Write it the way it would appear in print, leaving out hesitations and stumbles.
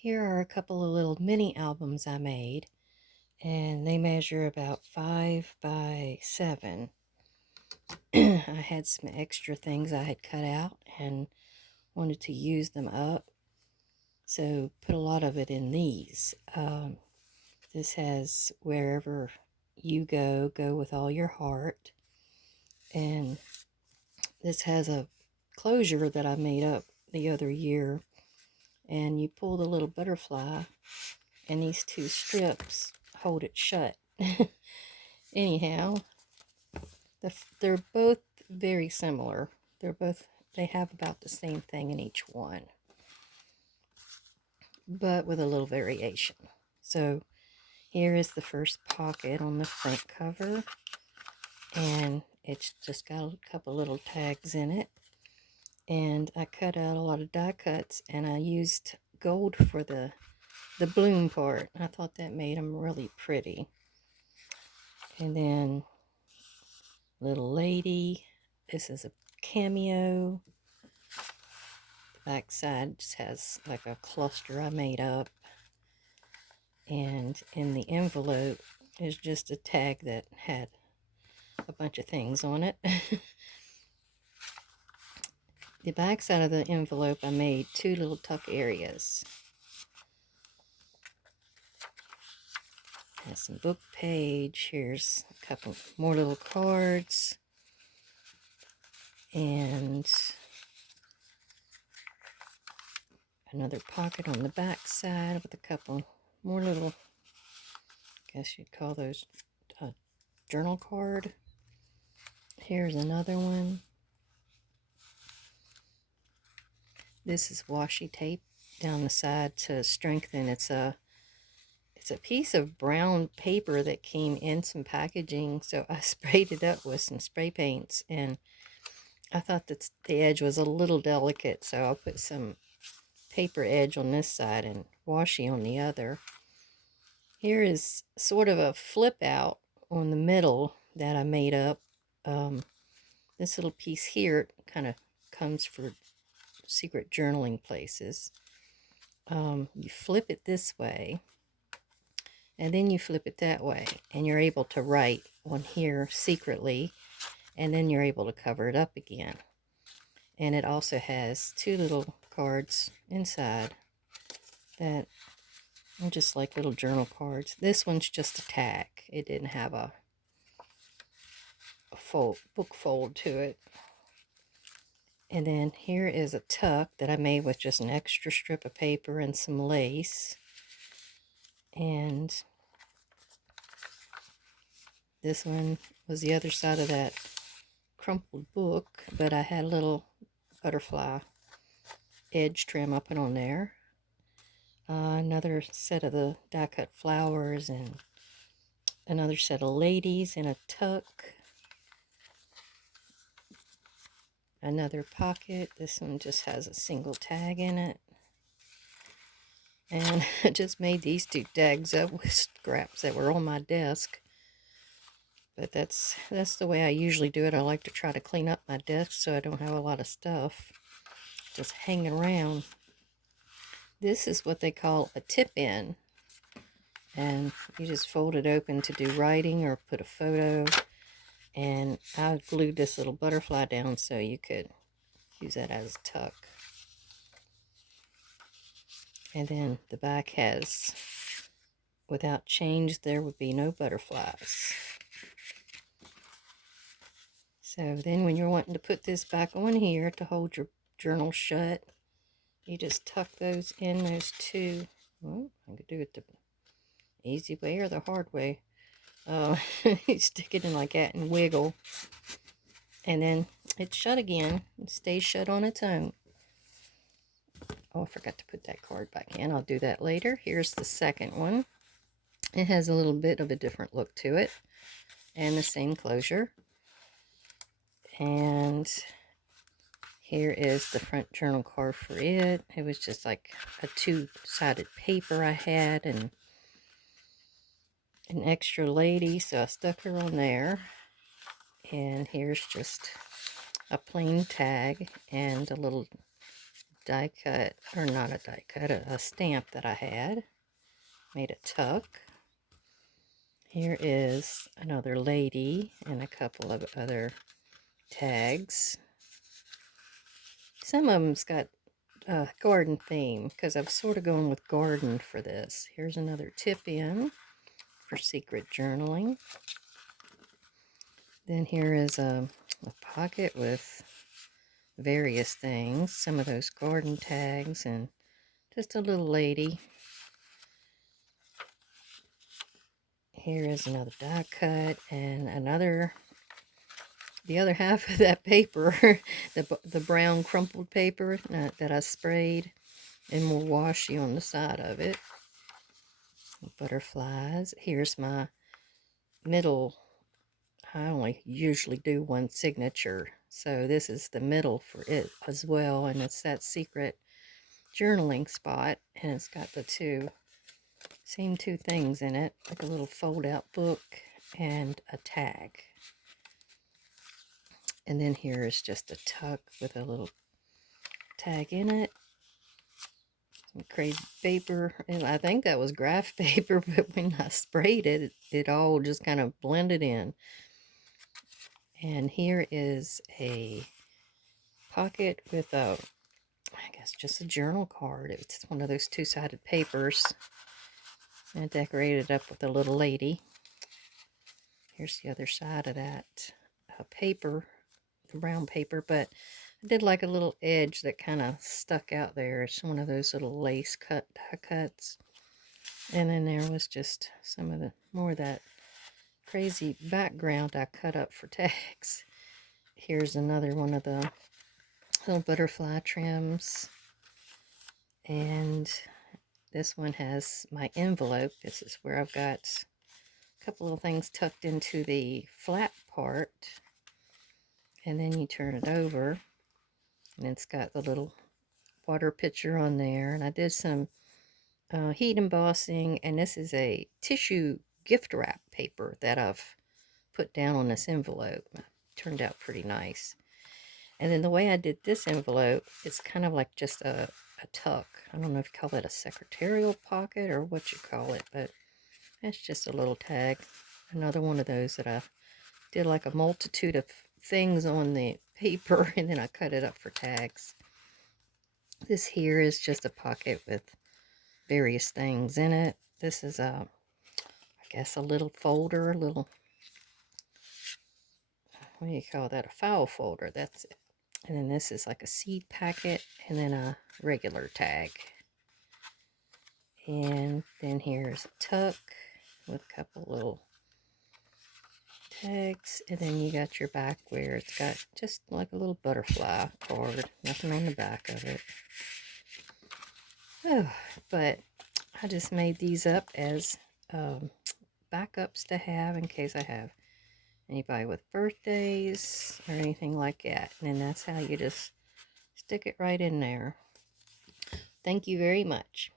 Here are a couple of little mini albums I made, and they measure about 5 by 7. I had some extra things I had cut out and wanted to use them up, so put a lot of it in these. This has wherever you go, go with all your heart, and this has a closure that I made up the other year, and you pull the little butterfly and these two strips hold it shut. Anyhow, they're both very similar. They have about the same thing in each one, but with a little variation. So here is the first pocket on the front cover, and it's just got a couple little tags in it. And I cut out a lot of die cuts, and I used gold for the bloom part. I thought that made them really pretty. And then little lady, this is a cameo. The back side just has like a cluster I made up, and in the envelope is just a tag that had a bunch of things on it. The back side of the envelope I made 2 little tuck areas. Has some book page. Here's a couple more little cards, and another pocket on the back side with a couple more little, I guess you'd call those a journal card. Here's another one. This is washi tape down the side to strengthen. It's a piece of brown paper that came in some packaging, so I sprayed it up with some spray paints, and I thought that the edge was a little delicate, so I'll put some paper edge on this side and washi on the other. Here is sort of a flip out on the middle that I made up. This little piece here kind of comes for secret journaling places. You flip it this way, and then you flip it that way, and you're able to write on here secretly, and then you're able to cover it up again. And it also has 2 little cards inside that are just like little journal cards. This one's just a tag. It didn't have a book fold to it. And then here is a tuck that I made with just an extra strip of paper and some lace. And this one was the other side of that crumpled book, but I had a little butterfly edge trim up and on there. Another set of the die cut flowers, and another set of ladies in a tuck. Another pocket. This one just has a single tag in it. And I just made these 2 tags up with scraps that were on my desk. But that's the way I usually do it. I like to try to clean up my desk so I don't have a lot of stuff just hanging around. This is what they call a tip-in. And you just fold it open to do writing or put a photo. And I glued this little butterfly down so you could use that as a tuck. And then the back has, without change, there would be no butterflies. So then when you're wanting to put this back on here to hold your journal shut, you just tuck those in, those 2. Well, I could do it the easy way or the hard way. You stick it in like that and wiggle, and then it's shut again. It stays shut on its own. Oh, I forgot to put that card back in. I'll do that later. Here's the second one. It has a little bit of a different look to it, and the same closure. And here is the front journal card for it. It was just like a 2-sided paper I had, and an extra lady, so I stuck her on there. And here's just a plain tag and a little die cut, or not a die cut, a stamp that I had. Made a tuck. Here is another lady and a couple of other tags. Some of them's got a garden theme because I'm sort of going with garden for this. Here's another tip in for secret journaling. Then here is a pocket with various things. Some of those garden tags and just a little lady. Here is another die cut and the other half of that paper, the brown crumpled paper that I sprayed and more washi on the side of it. Butterflies. Here's my middle. I only usually do one signature, so this is the middle for it as well, and it's that secret journaling spot, and it's got the same two things in it, like a little fold-out book and a tag. And then here is just a tuck with a little tag in it. Some crazy paper, and I think that was graph paper, but when I sprayed it, it all just kind of blended in. And here is a pocket with I guess just a journal card. It's one of those two-sided papers. And I decorated up with a little lady. Here's the other side of that paper, the brown paper, but I did like a little edge that kind of stuck out there. It's one of those little lace cuts. And then there was just some of the more of that crazy background I cut up for tags. Here's another one of the little butterfly trims. And this one has my envelope. This is where I've got a couple of things tucked into the flat part. And then you turn it over, and it's got the little water pitcher on there. And I did some heat embossing, and this is a tissue gift wrap paper that I've put down on this envelope. It turned out pretty nice. And then the way I did this envelope, it's kind of like just a tuck. I don't know if you call it a secretarial pocket or what you call it, but that's just a little tag. Another one of those that I did like a multitude of things on the paper, and then I cut it up for tags. This here is just a pocket with various things in it. This is I guess a little folder, a little, what do you call that? A file folder, that's it. And then this is like a seed packet, and then a regular tag. And then here's a tuck with a couple little tags, and then you got your back where it's got just like a little butterfly card, nothing on the back of it. Oh, but I just made these up as backups to have in case I have anybody with birthdays or anything like that. And then that's how you just stick it right in there. Thank you very much.